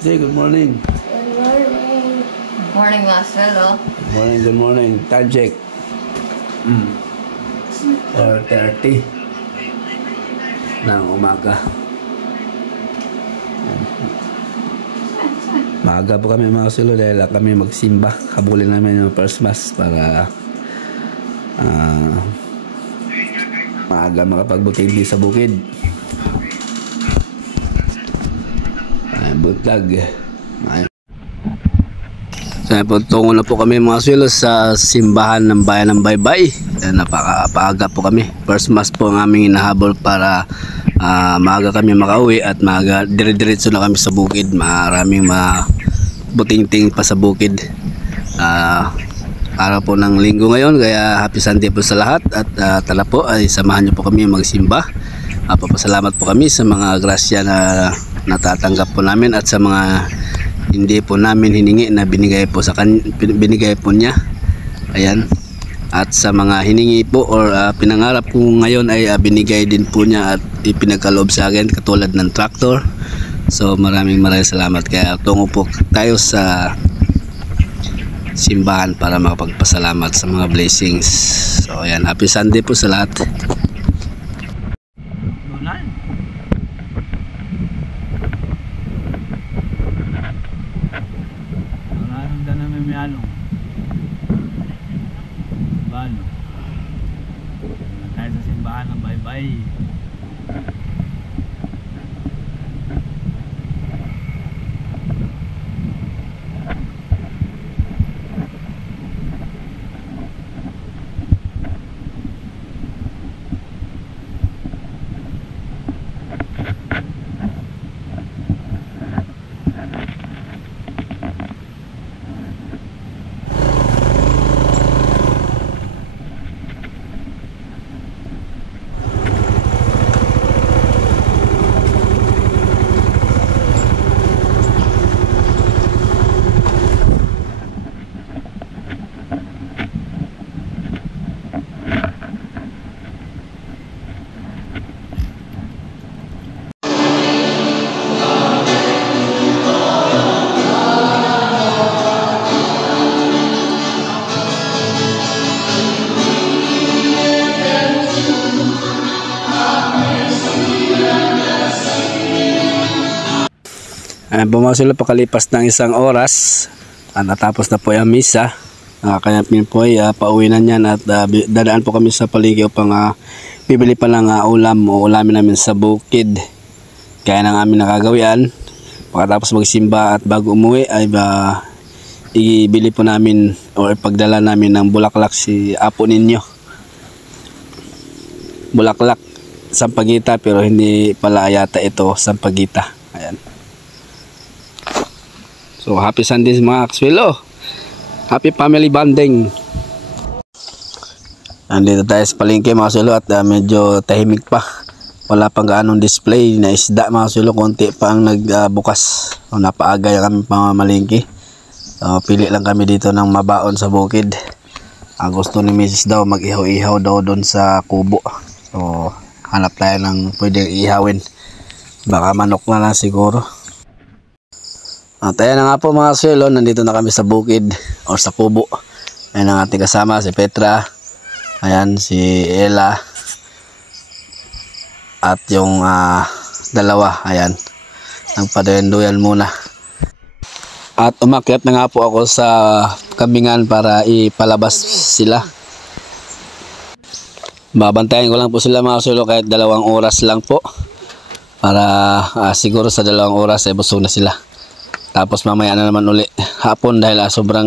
Say good morning. Good morning. Good morning, Maxwell. Good morning. Time check. 4:30 ng umaga. Maaga po kami mga sulo dahil kami magsimba. Habulin namin yung first mass para maaga makapagbuting sa bukid. Butlag. Tungo na po kami mga sulo sa simbahan ng bayan ng Baybay. Napakaaga po kami. First mass po ang aming hinahabol para maaga kami makauwi at maaga dire-diretso na kami sa bukid. Maraming buting-ting pa sa bukid. Araw po ng linggo ngayon, kaya happy Sunday po sa lahat at tala po ay samahan niyo po kami magsimba. Papasalamat po kami sa mga grasya na natatanggap po namin at sa mga hindi po namin hiningi na binigay po binigay po niya. Ayan. At sa mga hiningi po or pinangarap ko ngayon ay binigay din po niya at ipinagkaloob sa akin katulad ng tractor. So maraming salamat. Kaya tungo po tayo sa simbahan para makapagpasalamat sa mga blessings. So ayan, happy Sunday po sa lahat. Tayo sa simbahan ng Baybay. Bumasila pakalipas ng 1 oras natapos na po yung misa. Kaya po ay pauwi na niyan at dadaan po kami sa palengke upang bibili pa ng ulam o ulamin namin sa bukid. Kaya ng aming nakagawian pagkatapos magsimba at bago umuwi ay ibili po namin o ipagdala namin ng bulaklak si apo ninyo. Bulaklak sampagita pero hindi pala yata ito sampagita. Ayan. So happy Sunday mga Maxwell. Happy family bonding. Nandito tayo sa palengke mga Maxwell at medyo tahimik pa. Wala pang gaanong display na isda mga Maxwell. Konti pa ang nagbukas. Napaaga kami pamamalingki. Pili lang kami dito ng mabaon sa bukid. Gusto ni Mrs. daw mag-ihaw-ihaw daw doon sa kubo. So hanap tayo ng pwedeng ihawin. Baka manok na lang siguro. Ayan na nga po mga Maxwell, nandito na kami sa bukid o sa kubo. Ayan ang ating kasama, si Petra. Ayan, si Ella. At yung dalawa, ayan. Nagpadayan-duyan muna. At umakyat na nga po ako sa kambingan para ipalabas sila. Babantayan ko lang po sila mga Maxwell kahit 2 oras lang po. Para siguro sa 2 oras ay busog na sila. Tapos mamaya na naman uli hapon dahil sobrang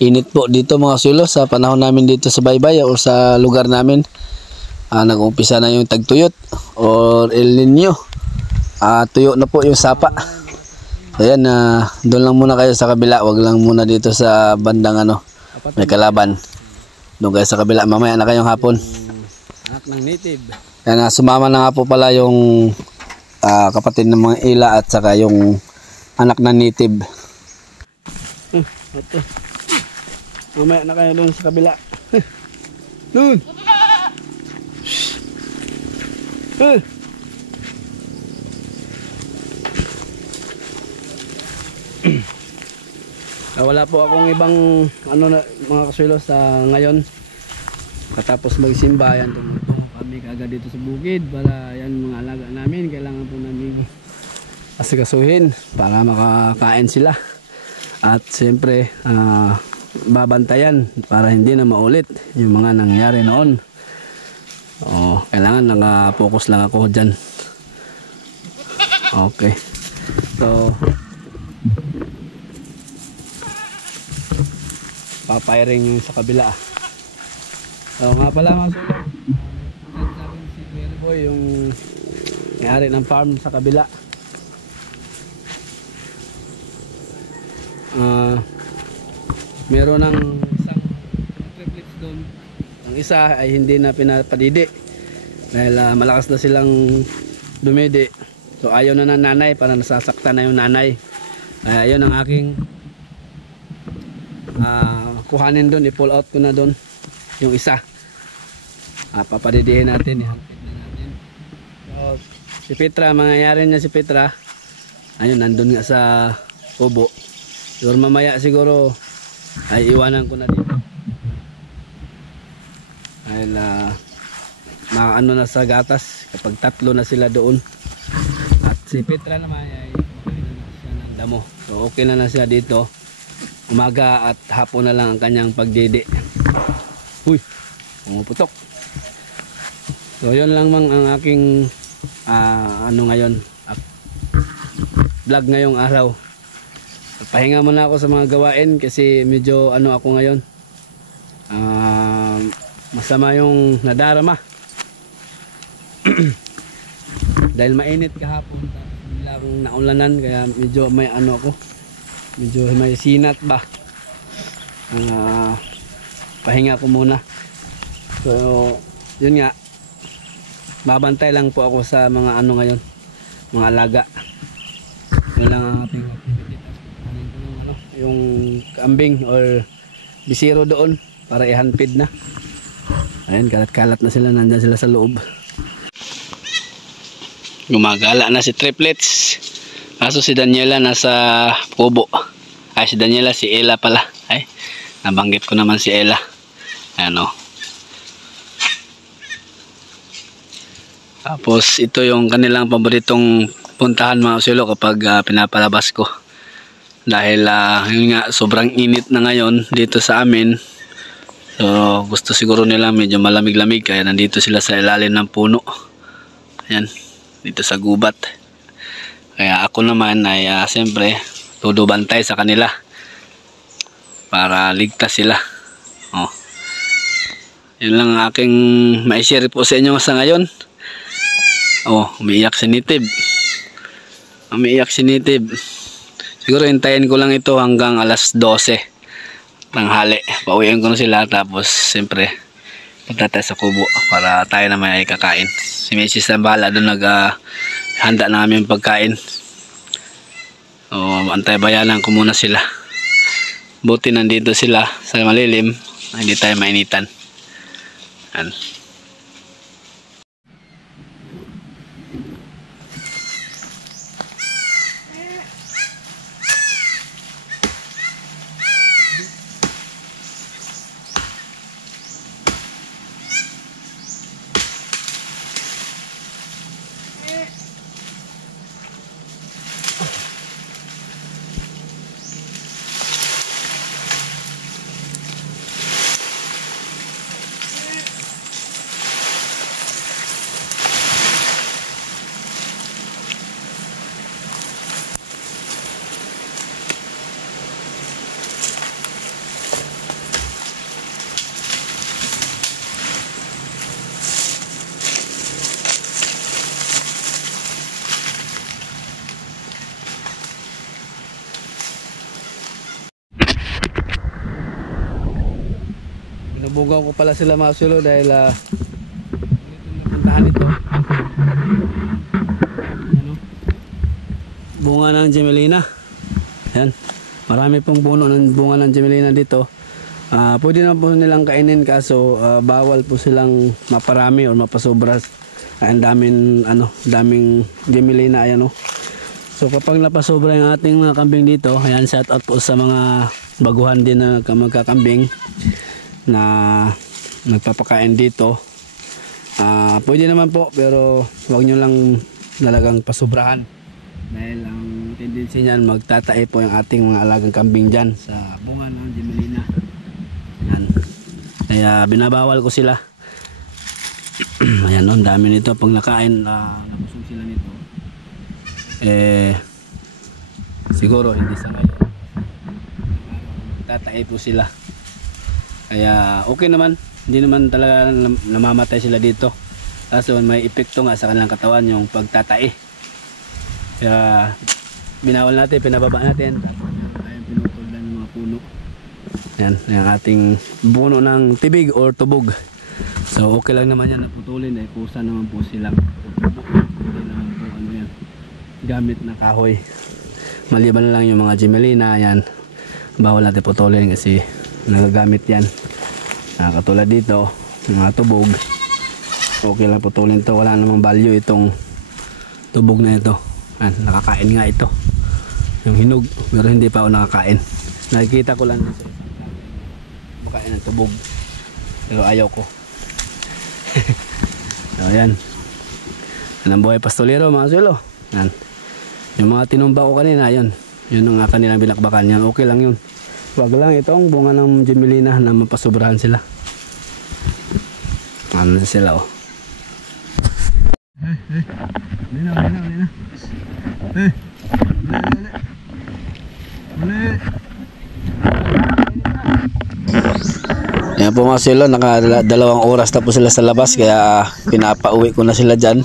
init po dito mga Maxwell sa panahon namin dito sa Baybay o sa lugar namin. Nag-umpisa na yung tagtuyot or El Nino. Tuyo na po yung sapa. Ayan, doon lang muna kayo sa kabila, wag lang muna dito sa bandang may kalaban. Doon kayo sa kabila, mamaya na kayong hapon. Anak ng native. Ayan, sumama na nga po pala yung kapatid ng mga Ila at saka yung anak na native. Ito. Mamaya na kayo doon sa kabila. Doon. Wala po akong ibang ano na, mga kasuelo sa ngayon. Katapos magsimba yan, tumutungo kami kaagad dito sa bukid para yan mga alaga namin. Kailangan po namin asikasuhin para makakain sila. At siyempre babantayan para hindi na maulit yung mga nangyari noon. Kailangan naka-focus lang ako dyan. Okay. So papiring yung sa kabila. So nga pala mga sulok, si Kuya Boy yung nangyari ng farm sa kabila. Meron ng isang triplets doon. Ang isa ay hindi na pinapadidi dahil malakas na silang dumidi. So ayaw na ng nanay, para nasasaktan na yung nanay. Ayun ang aking kuhanin doon, i-pull out ko na doon yung isa. Papadidihin natin, ihangkit na natin. So, si Petra, mangyayari niya si Petra, ayun, nandun nga sa kubo. Siguro mamaya siguro ay iwanan ko na dito. Dahil maano na sa gatas kapag tatlo na sila doon. At si Petra naman ay makain na siya ng damo. So okay na siya dito. Umaga at hapon na lang ang kanyang pagdidi. Uy, pumuputok. So yun lang mang ang aking ano ngayon, vlog ngayong araw. Pahinga muna ako sa mga gawain kasi medyo ano ako ngayon, masama yung nadarama. Dahil mainit kahapon tapos biglang naulanan kaya medyo may ano ako, medyo may sinat ba. Pahinga ko muna. So yun nga, babantay lang po ako sa mga ano ngayon, mga alaga. Yun lang ang ating yung kambing or bisiro doon para ihanpid na. Ayun, kalat-kalat na sila, nandyan sila sa loob. Gumagala na si triplets. Kaso si Daniela nasa kubo. Ay, si Daniela, si Ella pala. Ay, nabanggit ko naman si Ella. Ano. Tapos ito yung kanilang paboritong puntahan mga usulo kapag pinapalabas ko. Dahil yun nga, sobrang init na ngayon dito sa amin. So gusto siguro nila medyo malamig-lamig kaya nandito sila sa ilalim ng puno. Ayan, dito sa gubat. Kaya ako naman ay siyempre tudubantay sa kanila para ligtas sila. Yun lang ang aking ma-share po sa inyo sa ngayon. Umiiyak si Nitib. Umiiyak si Nitib. Siguro hintayin ko lang ito hanggang alas 12 tanghali. Pauwiin ko na sila tapos siyempre punta tayo sa kubo para tayo naman ay kakain. Si Mrs. na bahala doon handa na namin pagkain. Antay-bayanan ko muna sila. Buti nandito sila sa malilim, hindi tayo mainitan. Yan. Binubugaw ko pala sila mga sulo dahil napuntahan ito. Bunga ng Gemelina. Yan. Marami pong puno ng bunga ng Gemelina dito. Pwede na po nilang kainin kaso bawal po silang maparami o mapasobra. Ang daming Gemelina ayan. So kapag napasobra yung ating mga kambing dito, ayan, shout out po sa mga baguhan din na magkakambing na nagpapakain dito. Pwede naman po, pero huwag nyo lang talagang pasubrahan. Dahil ang tendency niyan, magtatae po yung ating mga alagang kambing dyan sa bunga ng Gemelina. Yan. Kaya binabawal ko sila. Ayan, ang dami nito. Pag nakain, nabusog sila nito. Siguro hindi sa ngayon. Tatae po sila. Kaya okay naman. Hindi naman talaga namamatay sila dito. Kaso may epekto nga sa kanilang katawan yung pagtatae. Kaya binawal natin, pinababa natin. Tapos tayong pinutol lang yung mga puno. Yan, yung ating puno ng tibig or tubog. So okay lang naman yan naputulin. Kusa naman po silang tubog. Hindi naman po yan, gamit na kahoy. Maliban lang yung mga Gemelina, yan. Bawal natin putulin kasi nagagamit yan. Katulad dito, yung mga tubog. Okay lang putulin to. Wala namang value itong tubog na ito. Nakakain nga ito. Yung hinog, pero hindi pa ako nakakain. Nakikita ko lang sa isang makain ng tubog. Pero ayaw ko. So yan. Yan ang buhay pastolero mga sulo. Yan. Yung mga tinumba ko kanina, yun. Yun ang kanilang binakbakan. Yan, okay lang yun. Wag lang itong bunga ng Gemelina na mapasubrahan sila. Ano na sila oh. Lina. Yan po mga silo, naka-2 oras na po sila sa labas kaya pinapauwi ko na sila dyan.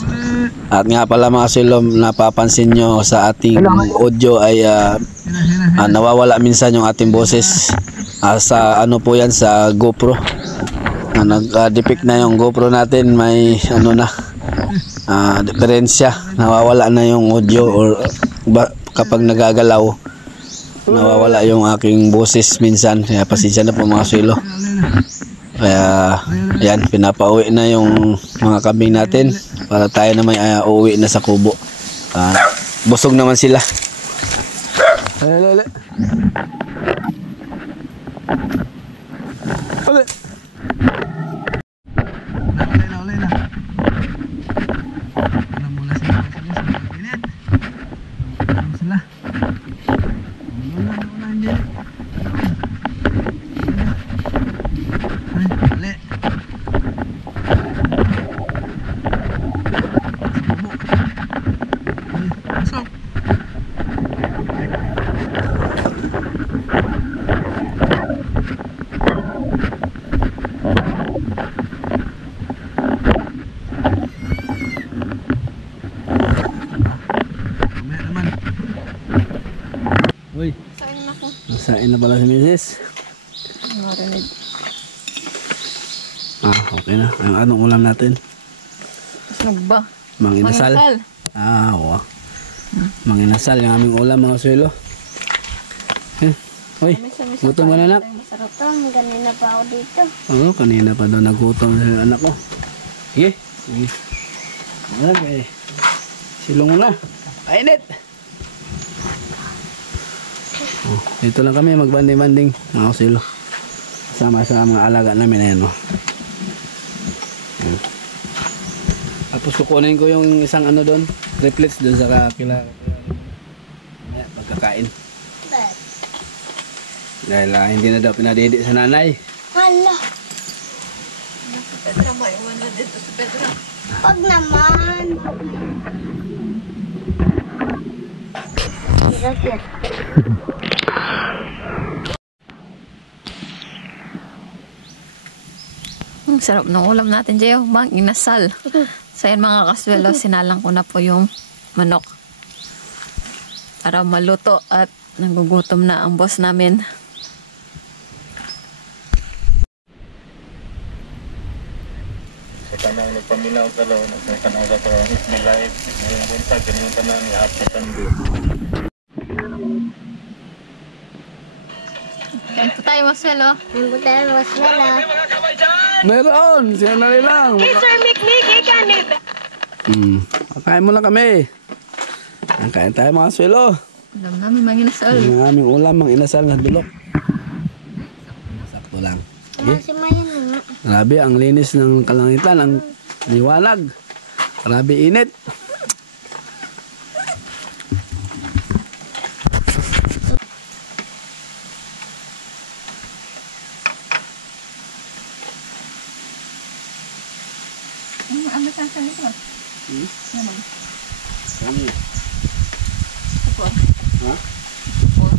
At nga pala mga silo, napapansin nyo sa ating audio ay nawawala minsan yung ating boses. Sa ano po yan, sa GoPro. Nag-depict na yung GoPro natin, may ano na, diferensya. Nawawala na yung audio or kapag nagagalaw, nawawala yung aking boses minsan. Kaya pasensya na po mga silo. Kaya yan, pinapauwi na yung mga kambing natin para tayo na may uuwi na sa kubo. Busog naman sila. Ale. Uy, sain na ko. Sain na pala si Mrs. Marinig. Okay na. Anong ulam natin? Sunog ba? Manginasal. Oo. Manginasal yung aming ulam mga suelo. Uy, gutom ka na anak? Masarap to. Kanina pa ako dito. Oo, kanina pa daw nagutom sa anak ko. Sige. Okay. Silong mo na. Kainit! Dito lang kami magbanding-banding mga silo. Sama sa mga alaga namin. Ayan o. Tapos kukunin ko yung isang ano doon, triplets doon sa kila pagkakain. Dahil hindi na daw pinadidi sa nanay. Hala! Petra, maiwan na dito si Petra. Pag naman! Hirap. Sarap ng ulam natin, Jeo. Bang inasal. So yan mga kaswelo, sinalang ko na po yung manok para maluto at nagugutom na ang boss namin. Sa kanang nagpaminaw ka lang, nagkanang sa parang ismilife, ngayon buntag, ganyan ka na ni Apitan doon. Kain po tayo, Maswelo. Kain po tayo, Maswelo. Meron! Siya na rin lang. Sir Mikmik, ikanib! Kain mo lang kami. Kain tayo mga swelo. Alam namin, manginasal. Ang aming ulam, manginasal na dulok. ko lang. Si Mayan na nga. Grabe, ang linis ng kalangitan, ang liwanag. Grabe init. Ano sa salit mo? Naman. Kami. Support. Ha? Support.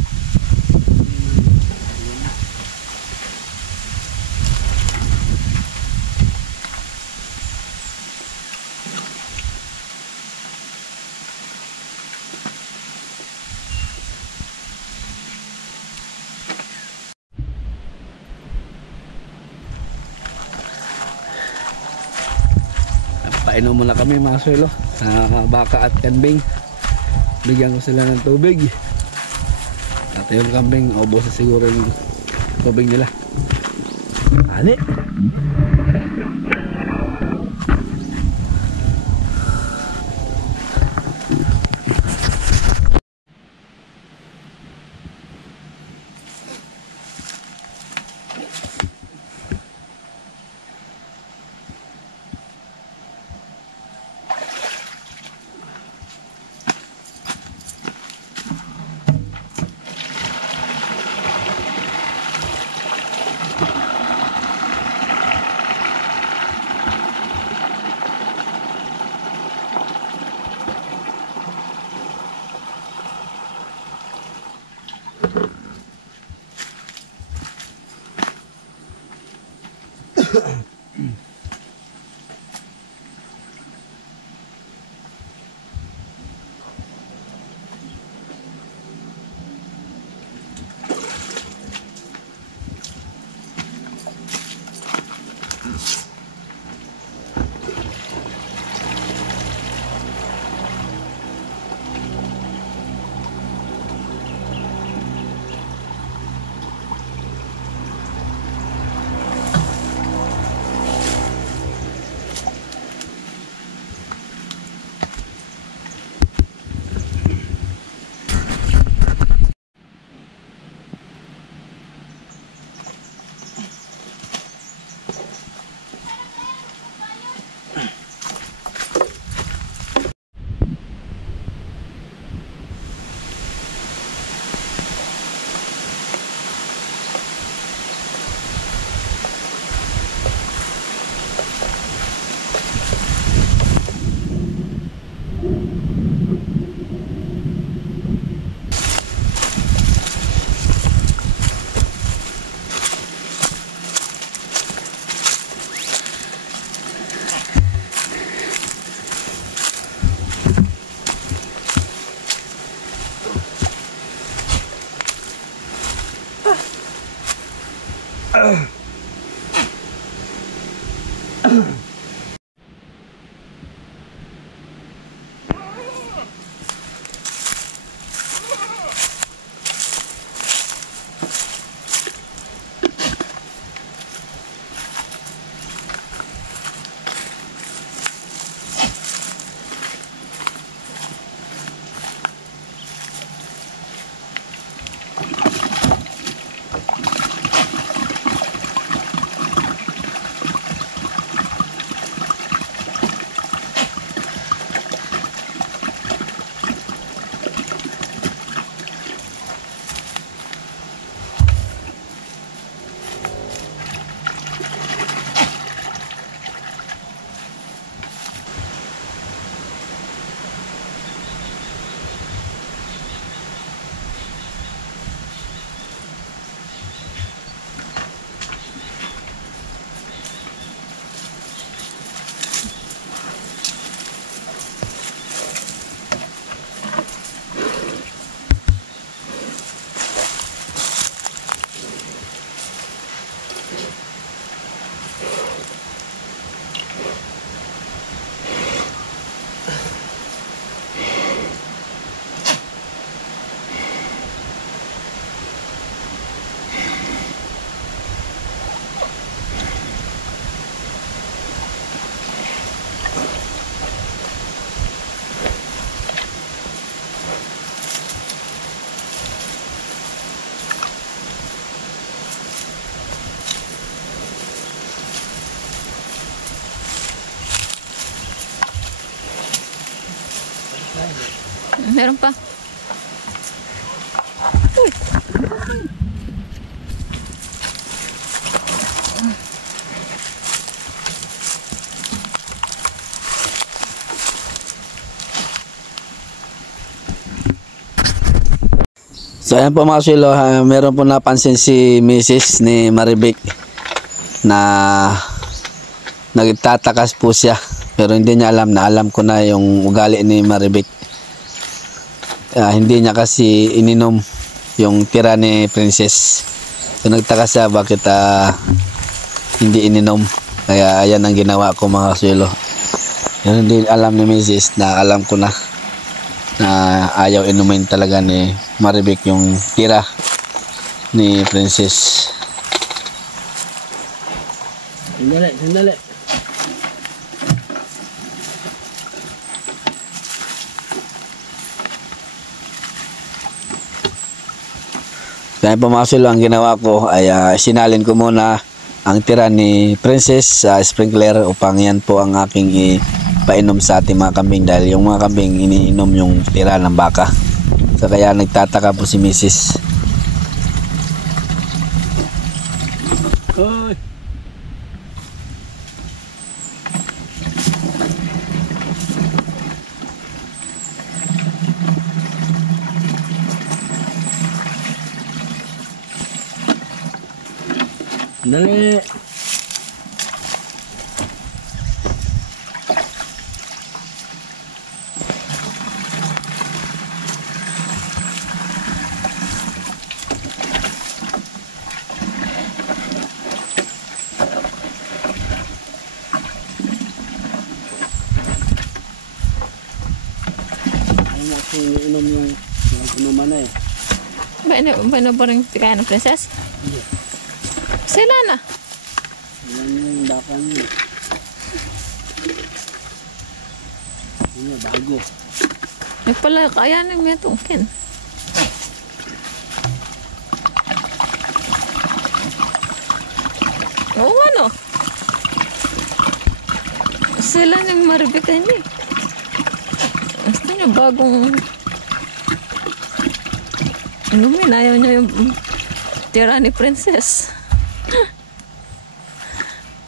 Painom muna kami mga swelo sa baka at kambing. Bigyan ko sila ng tubig. At yung kambing, ubos na siguro yung tubig nila. Ali. Meron pa. So ayan po mga kasuelo, meron po napansin si Mrs. ni Marivic na nagtatakas po siya. Pero hindi niya alam na alam ko na yung ugali ni Marivic. Hindi niya kasi ininom yung tira ni Princess. So nagtaka siya bakit hindi ininom. Kaya ayan ang ginawa ko mga kasuelo. Pero hindi alam ni Mrs. na alam ko na ayaw inumin talaga ni Marivic yung tira ni Princess. Sandali. Kaya po mga kasuelo, ang ginawa ko ay sinalin ko muna ang tira ni Princess sa sprinkler upang yan po ang aking ipainom sa ating mga kambing dahil yung mga kambing iniinom yung tira ng baka. So kaya nagtataka po si Mrs. Uy! Dali! Inom yung inuman na eh. Ba ba rin kaya ng Princess? Hindi. Sila na. Ilan yung baka niya. Ano, bago. May pala kaya ng may tungkin. Oo ano. Sila yung Marivic hindi. Gusto niya bagong inumin. Ayaw niya yung tira ni Princess.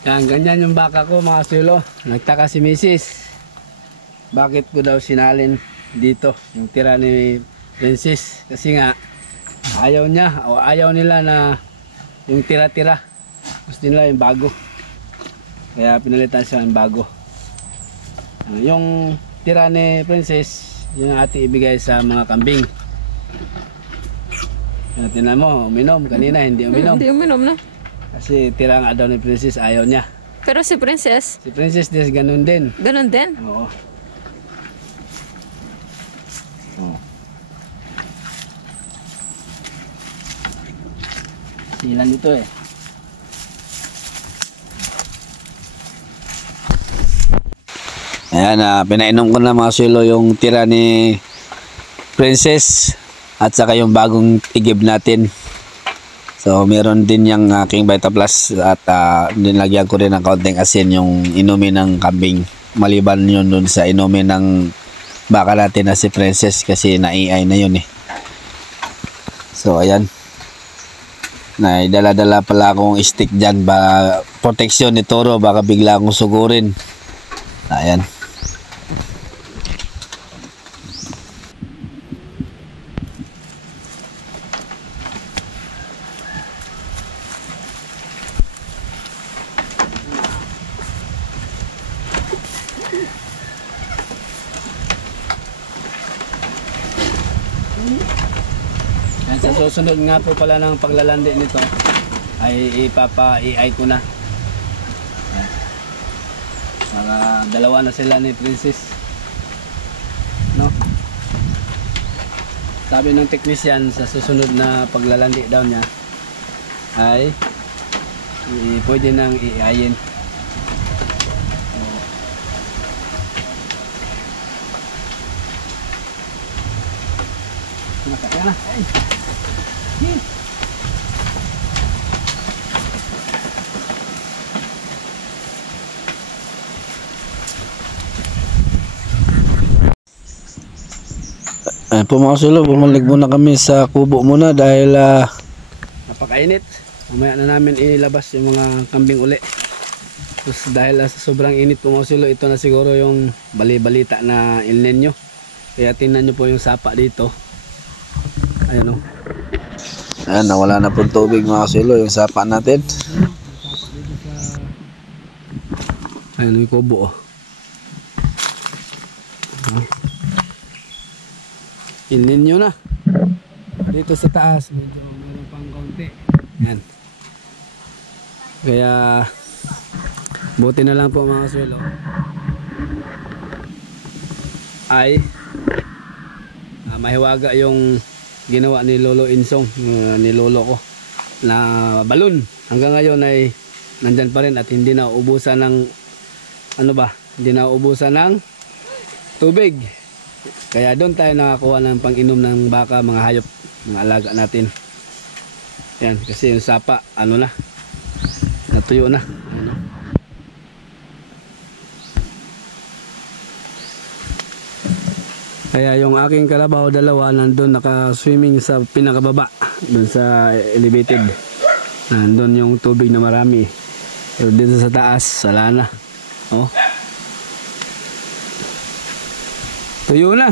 Yan, ganyan yung baka ko mga kasuelo. Nagtaka si Mrs. Bakit ko daw sinalin dito yung tira ni Princess? Kasi nga ayaw niya o ayaw nila na yung tira-tira. Gusto nila yung bago. Kaya pinalitan siya ng bago. Yung tira ni Princess, yun ang ating ibigay sa mga kambing. Tinan mo, uminom. Kanina hindi uminom. Hindi uminom na. Kasi tira nga daw ni Princess, ayaw niya. Pero si Princess, Si Princess des ganun din. ganun din. Oo. Oh. Silan dito eh. Ayan, pinainom ko na mga kasuelo yung tira ni Princess at saka yung bagong igib natin. So meron din yung aking Vita Plus at nilagyan ko rin ng kaunting asin yung inumin ng kambing. Maliban yun dun sa inumin ng baka natin na si Princess kasi na-AI na yun eh. So ayan. Naidala-dala pala akong stick dyan. Proteksyon ni Toro, baka bigla akong sugurin. Ayan. Yan, sa susunod nga po pala ng paglalandi nito ay ipapa-AI ko na. Yan. Para dalawa na sila ni Princess. No? Sabi ng technician sa susunod na paglalandi daw niya ay pwede nang i-AI-in. Kaya na. Ay. Ay po mga kasulo, bumalik muna kami sa kubo muna dahil Napakainit. Mamaya na namin ilabas yung mga kambing uli. Tapos dahil sa sobrang init po mga kasulo, ito na siguro yung bali-balita na El Nino. Kaya tingnan nyo po yung sapa dito. Ayan o. ayan, nawala na po tubig mga kasulo, yung sapa natin. Ayan yung kubo oh. El Nino na. Dito sa taas medyo meron pang konti. Yan. Kaya buti na lang po mga kasulo ay mahiwaga yung ginawa ni Lolo Insong, ni Lolo ko na balon. Hanggang ngayon ay nandyan pa rin at hindi na uubusan ng hindi na uubusan ng tubig. Kaya doon tayo nakakuha ng pang-inom ng baka, mga hayop, mga alaga natin. Yan, kasi yung sapa, natuyo na. Kaya yung aking kalabaw dalawa nandun naka-swimming sa pinakababa, doon sa elevated. Nandun yung tubig na marami. Pero dito sa taas, wala na. Oh. Tuyo na.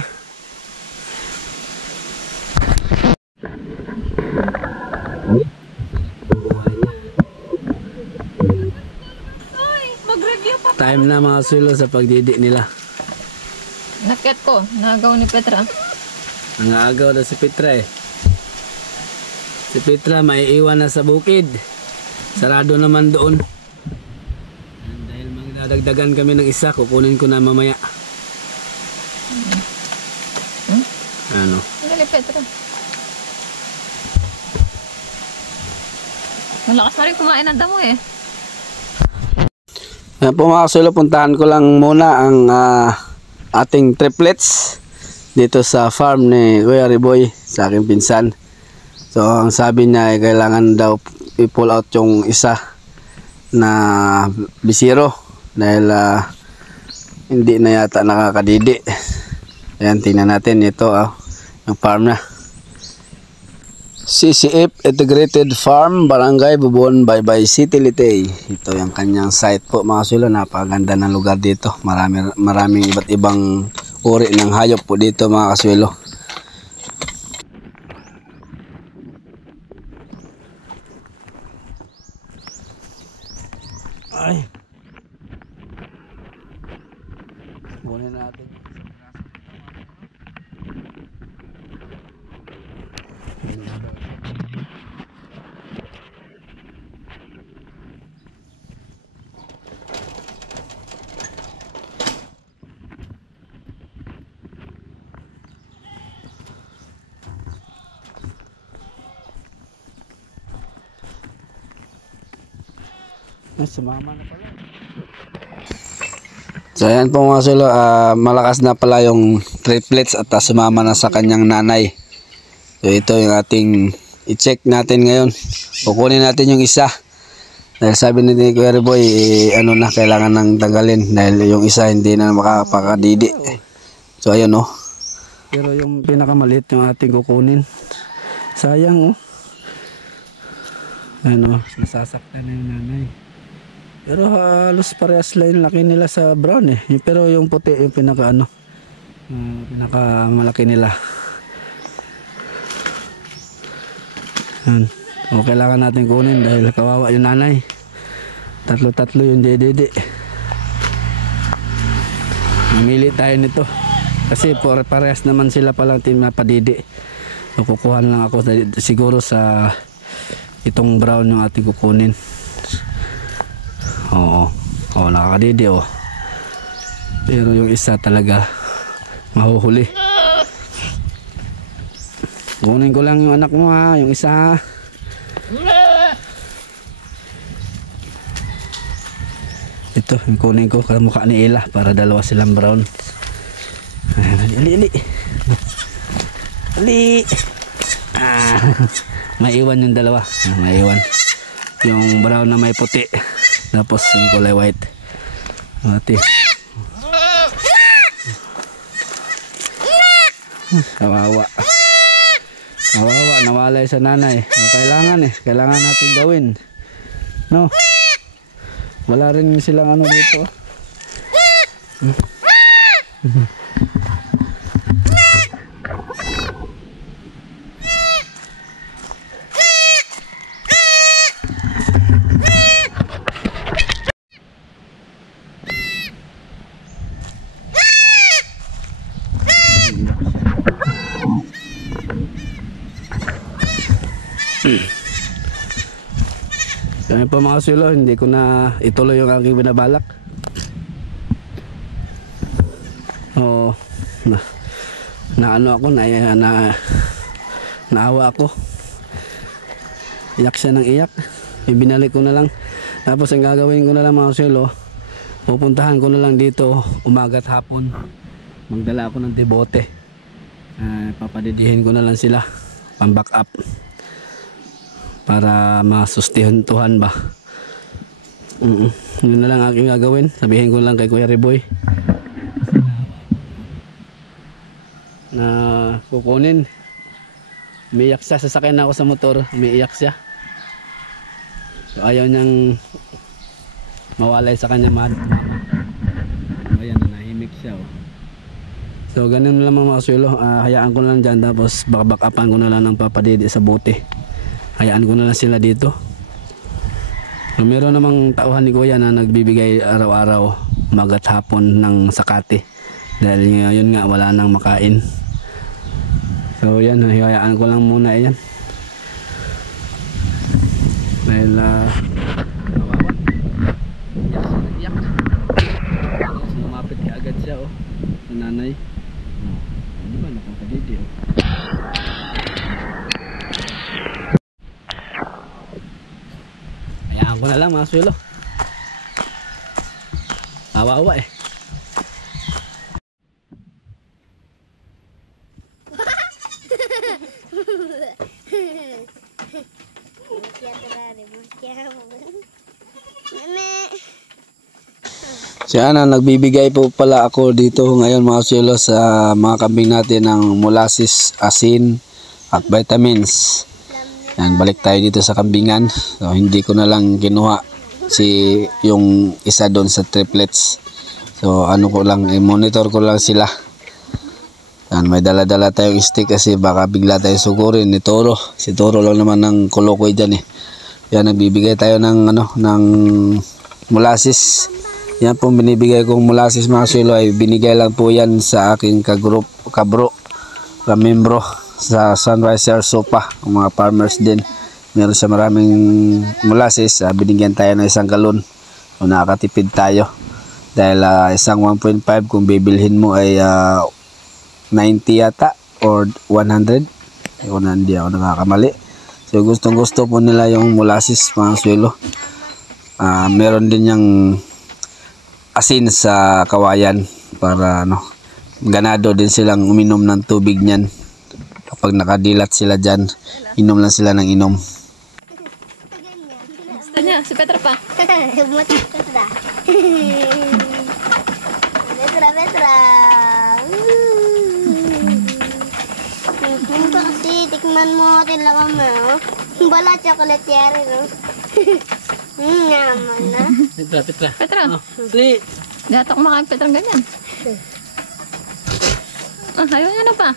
Mag-review pa. Time na mga kasulo sa pagdidi nila. Nakyat ko, nagaw ni Petra. Nangaagaw na si Petra eh. Si Petra may iwan na sa bukid. Sarado naman doon. Dahil magdadagdagan kami ng isa, kukunin ko na mamaya. Ano? Dali, Petra. Malakas na rin kumain ng damo eh. Ayan po mga kasulo, puntahan ko lang muna ang ating triplets dito sa farm ni Kuya Riboy, sa aking pinsan. So ang sabi niya ay kailangan daw i-pull out yung isa na bisiro dahil hindi na yata nakakadidi. Ayan, tingnan natin ito yung farm na CCF Integrated Farm, Barangay Bubuon, Baybay City, Leyte. Ito yung kanyang site po mga kasulo. Napakaganda ng lugar dito. Maraming iba't ibang uri ng hayop po dito mga kasulo. Ay. Kunin natin. Sumama na pala. So ayan po mga kasulo, malakas na pala yung triplets at sumama na sa kanyang nanay. So ito yung ating i-check natin ngayon. Kukunin natin yung isa. Dahil sabi ni Kuya Riboy, kailangan nang tanggalin dahil yung isa hindi na makapakadidi. So ayun oh. Pero yung pinakamaliit yung ating kukunin. Sayang oh. Nasasaktan na yung nanay. Pero halos parehas lang yung laki nila sa brown eh. Pero yung puti yung pinakamalaki nila. Yan. O kailangan natin kunin dahil kawawa yung nanay. Tatlo yung dede. Mamili tayo nito. Kasi parehas naman sila palang mapadidi. So kukuhan lang ako siguro sa itong brown yung ating kukunin. Oo, nakakadidi oh. Pero yung isa talaga mahuhuli. Kunin ko lang yung anak mo yung isa Ito, yung kunin ko kamukha ni Ella para dalawa silang brown. Ali. Maiwan yung dalawa. Maiwan. Yung brown na may puti. Tapos yung kulay white. Ate. Kawawa. Kawawa, nawalay sa nanay. Kailangan natin gawin. No? Wala rin silang ano dito. Kaya po mga sulo, hindi ko na ituloy yung aking binabalak. O na ano ako, naawa ako. Iyak siya ng iyak. Ibinalik ko na lang. Tapos ang gagawin ko na lang mga sulo, pupuntahan ko na lang dito umaga't hapon. Magdala ako ng debote. Papadidihin ko na lang sila pang back up para masustentuhan ba. Yun na lang aking gagawin. Sabihin ko lang kay Kuya Riboy na kukunin. Umiiyak siya. Sasakay na ako sa motor. Umiiyak siya. So ayaw niyang mawalay sa kanya mama. Ayan, nanahimik siya. Oh. So ganun lang mga kasulo. Hayaan ko na lang dyan. Tapos back upan ko na lang ng papadidi sa bote. Hayaan ko na lang sila dito. So, meron namang tauhan ni Kuya na nagbibigay araw-araw umagat hapon ng sakate. Dahil ngayon nga wala nang makain. So yan, hayaan ko lang muna yan. Dahil kawawa. Iyak. Lumapit ka agad siya oh. Sa nanay. Ano ba nakakadidi oh. Hayaan ko na lang mga sulo. Kawawa eh. Siya na, nagbibigay po pala ako dito ngayon mga sulo sa mga kambing natin ng molasses, asin at vitamins. Yan, balik tayo dito sa kambingan. So, hindi ko na lang kinuha yung isa doon sa triplets. So ano ko lang, i-monitor ko lang sila. Yan, may dala-dala tayong stick kasi baka bigla tayo sugurin ni Toro. Si Toro lang naman ng kolokoy dyan eh. Yan, nagbibigay tayo ng ng molasses. Yan po binibigay kong molasses mga sulo ay binigay lang po yan sa aking kabro, kamembro sa Sunriser Sopa, mga farmers din. Meron siya maraming molasses, binigyan tayo ng 1 galon. So nakakatipid tayo. Dahil isang 1.5 kung bibilhin mo ay 90 yata or 100. Hindi ako nakakamali. So gustong gusto po nila yung molasses mga suelo. Meron din yung asin sa kawayan para ganado din silang uminom ng tubig niyan. Kapag nakadilat sila dyan, inom lang sila ng inom. Gusto niya, si Petra pa. Petra. Tingnan ka kasi, tikman mo talaga mo. Bala chocolate yari, no? Naman na. Petra. Petra, Sli. di ata kumakain Petra ganyan. Ayaw niya na pa.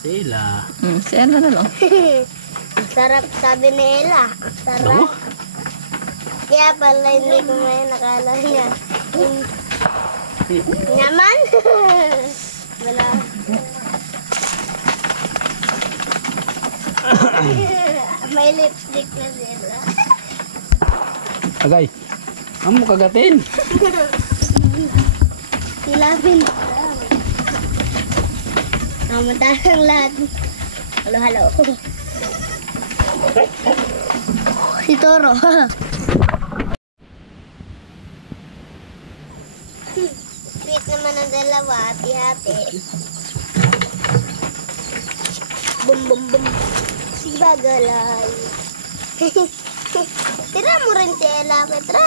Sila. Si Ella na lang. Sarap, sabi ni Ella. Sarap. Kaya pala hindi ko may nakala niya. Naman? Wala. May lipstick na sila. Agay. Amo kagatin. Silapin. Madalang lahat. Halo. Si Toro. Sweet naman ang dalawa. Hati-hati. Bum. Si Bagalay. Tira mo rin si Ella, Petra.